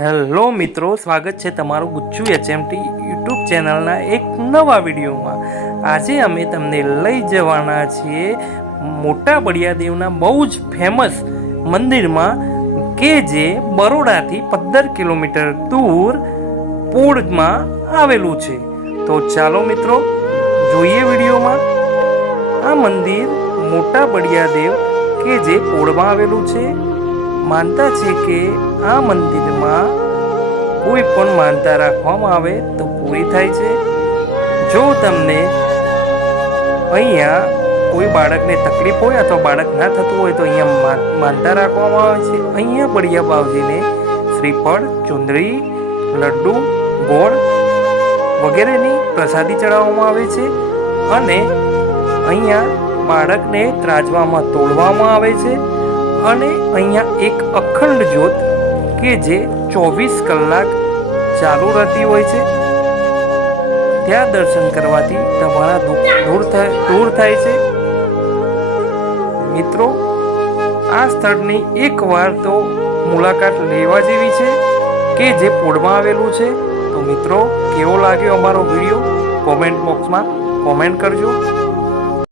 Hello મિત્રો, સ્વાગત છે તમારું ગુચ્છુ એચએમટી યુટ્યુબ ચેનલના એક નવા વિડીયોમાં. આજે અમે તમને લઈ જવાના છીએ મોટા બળિયાદેવના બહુ જ ફેમસ મંદિરમાં કે જે બરોડાથી પંદર કિલોમીટર દૂર પૂળમાં આવેલું છે. તો ચાલો મિત્રો, જોઈએ વિડીયોમાં. આ મંદિર મોટા બળિયાદેવ કે જે પોળમાં આવેલું છે. માનતા છે કે આ મંદિરમાં કોઈ પણ માનતા રાખવામાં આવે તો પૂરી થાય છે. જો તમને અહીંયા કોઈ બાળકને તકલીફ હોય અથવા બાળક ના થતું હોય તો અહીંયા માન- માનતા રાખવામાં આવે છે. અહીંયા બળિયા બાવજીને શ્રીફળ ચુંદડી લડ્ડુ, ગોળ વગેરેની પ્રસાદી ચડાવવામાં આવે છે અને અહીંયા બાળકને ત્રાજવામાં, તોડવામાં આવે છે. અને અહીંયા એક અખંડ જ્યોત કે જે ચોવીસ કલાક ચાલુ રહેતી હોય છે. ત્યાં દર્શન કરવાથી તમારા દુઃખ દૂર થાય દૂર થાય છે. મિત્રો, આ સ્થળની એકવાર તો મુલાકાત લેવા જેવી છે કે જે પોળમાં આવેલું છે. તો મિત્રો, કેવો લાગ્યો અમારો વીડિયો? કોમેન્ટ બોક્સમાં કોમેન્ટ કરજો.